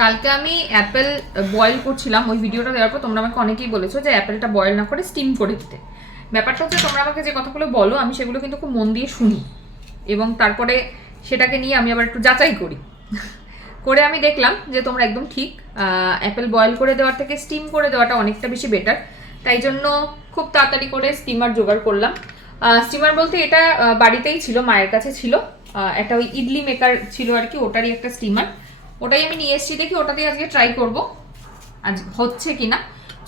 কালকে আমি Apple boil করছিলাম, ওই ভিডিওটা দেওয়ার পর তোমরা আমাকে অনেকেই বলেছ যে অ্যাপেলটা বয়েল না করে স্টিম করে দিতে। ব্যাপারটা হচ্ছে তোমরা আমাকে যে কথাগুলো বলো, আমি সেগুলো কিন্তু খুব মন দিয়ে শুনি। এবং তারপরে সেটাকে নিয়ে আমি আবার একটু যাচাই করি। করে আমি দেখলাম যে তোমরা একদম ঠিক অ্যাপেল বয়েল করে দেওয়ার থেকে স্টিম করে দেওয়াটা অনেকটা বেশি বেটার তাই জন্য খুব তাড়াতাড়ি করে স্টিমার জোগাড় করলাম। স্টিমার বলতে এটা বাড়িতেই ছিল, মায়ের কাছে ছিল। একটা ওই ইডলি মেকার ছিল আর কি, ওটারই একটা স্টিমার ওটাই আমি নিয়ে এসেছি, দেখি ওটাতেই আজকে ট্রাই করব। আজ হচ্ছে কি না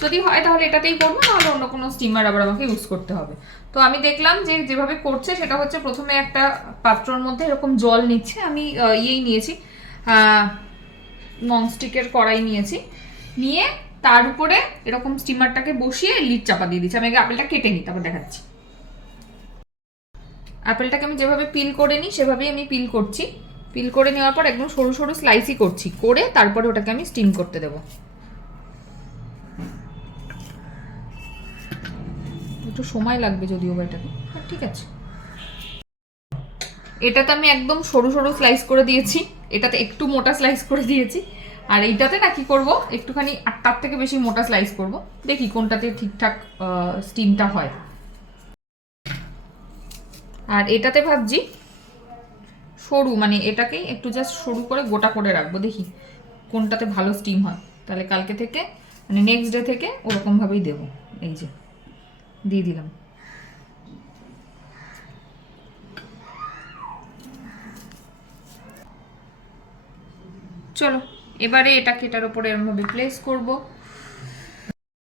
যদি হয় তাহলে এটাতেই করব, নাহলে অন্য কোনো স্টিমার আবার আমাকে ইউজ করতে হবে। তো আমি দেখলাম যে যেভাবে করছে, সেটা হচ্ছে প্রথমে একটা পাত্রর মধ্যে এরকম জল নিচ্ছে, আমি ইয়েই নিয়েছি। ননস্টিকের কড়াই নিয়েছি। নিয়ে তার উপরে এরকম স্টিমারটাকে বসিয়ে লিড চাপা দিয়ে দিচ্ছি। আমি আগে আপেলটা কেটে নিই, তারপর দেখাচ্ছি। আপেলটাকে আমি যেভাবে পিল করে নিই, সেভাবেই আমি পিল করছি। পিল করে নেওয়ার পর একদম সরু সরু স্লাইসই করছি। করে তারপরে ওটাকে আমি স্টিম করতে দেবো। একটু সময় লাগবে যদিও বা এটাকে ঠিক আছে। এটাতে আমি একদম সরু সরু স্লাইস করে দিয়েছি। এটাতে একটু মোটা স্লাইস করে দিয়েছি। আর এইটাতে না কি করব, একটুখানি আর তার থেকে বেশি মোটা স্লাইস করব। দেখি কোনটাতে ঠিকঠাক স্টিমটা হয়। আর এটাতে ভাবছি সরু মানে এটাকেই একটু জাস্ট সরু করে গোটা করে রাখব, দেখি কোনটাতে ভালো স্টিম হয়। তাহলে কালকে থেকে মানে নেক্সট ডে থেকে ওরকমভাবেই দেবো। এই যে, দিয়ে দিলাম। চলো, এবারে এটাকে এটার উপরে এরমভাবে প্লেস করব।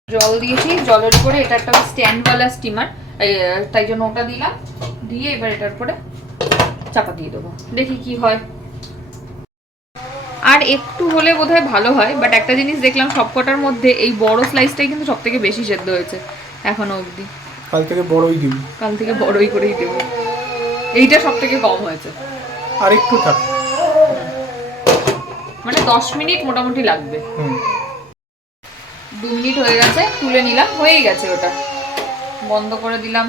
জল দিয়েছি, জলের উপরে এটা একটা স্ট্যান্ডওয়ালা স্টিমার তাই জন্য ওটা দিলাম। দিয়ে এবার এটার উপরে চাপা দিয়ে দেবো। দেখি কি হয়। আর একটু হলে বোধহয় ভালো হয় বাট একটা জিনিস দেখলাম সবকটার মধ্যে এই বড় স্লাইসটাই কিন্তু সব থেকে বেশি সেদ্ধ হয়েছে এখনও অবধি। কাল থেকে বড়ই দিবি। কাল থেকে বড়ই করেই দেবো। এইটা সব থেকে কম হয়েছে। আর একটু থাক। মানে দশ মিনিট মোটামুটি লাগবে। হুম। দু মিনিট হয়ে গেছে তুলে নিলাম হয়েই গেছে ওটা। বন্ধ করে দিলাম।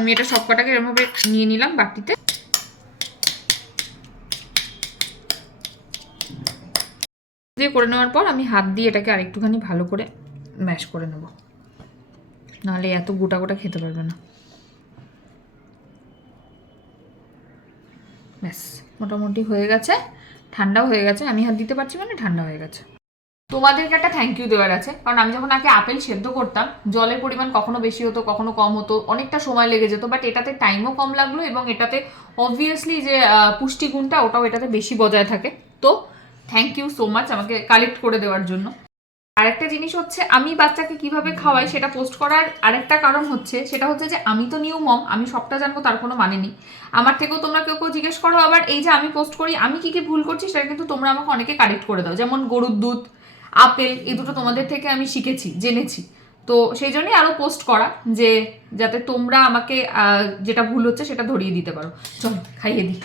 আমি এটা সব কটাকে এরমভাবে নিয়ে নিলাম বাটিতে। দিয়ে করে নেওয়ার পর আমি হাত দিয়ে এটাকে আরেকটুখানি ভালো করে ম্যাশ করে নেব। নাহলে এত গোটা গোটা খেতে পারবে না। ব্যাস, মোটামুটি হয়ে গেছে। ঠান্ডাও হয়ে গেছে। আমি হাত দিতে পারছি মানে ঠান্ডা হয়ে গেছে। তোমাদেরকে একটা থ্যাংক ইউ দেওয়ার আছে। কারণ আমি যখন আগে আপেল সেদ্ধ করতাম, জলের পরিমাণ কখনো বেশি হতো, কখনো কম হতো, অনেকটা সময় লেগে যেত বাট এটাতে টাইমও কম লাগল এবং এটাতে অবভিয়াসলি যে পুষ্টিগুণটা ওটাও এটাতে বেশি বজায় থাকে। তো থ্যাংক ইউ সো মাচ আমাকে কালেক্ট করে দেওয়ার জন্য। আরেকটা জিনিস হচ্ছে, আমি বাচ্চাকে কীভাবে খাওয়াই সেটা পোস্ট করার আরেকটা কারণ হচ্ছে, সেটা হচ্ছে যে আমি তো নিউ মম আমি সবটা জানব তার কোনো মানে নেই। আমার থেকেও তোমরা কেউ কেউ জিজ্ঞেস করো, আবার এই যে আমি পোস্ট করি, আমি কি কি ভুল করছি সেটা কিন্তু তোমরা আমাকে অনেকে কারেক্ট করে দাও। যেমন গরুর দুধ আপেল, এই দুটো তোমাদের থেকে আমি শিখেছি, জেনেছি। তো সেই জন্যই আরও পোস্ট করা যে যাতে তোমরা আমাকে যেটা ভুল হচ্ছে সেটা ধরিয়ে দিতে পারো। চল, খাইয়ে দিই।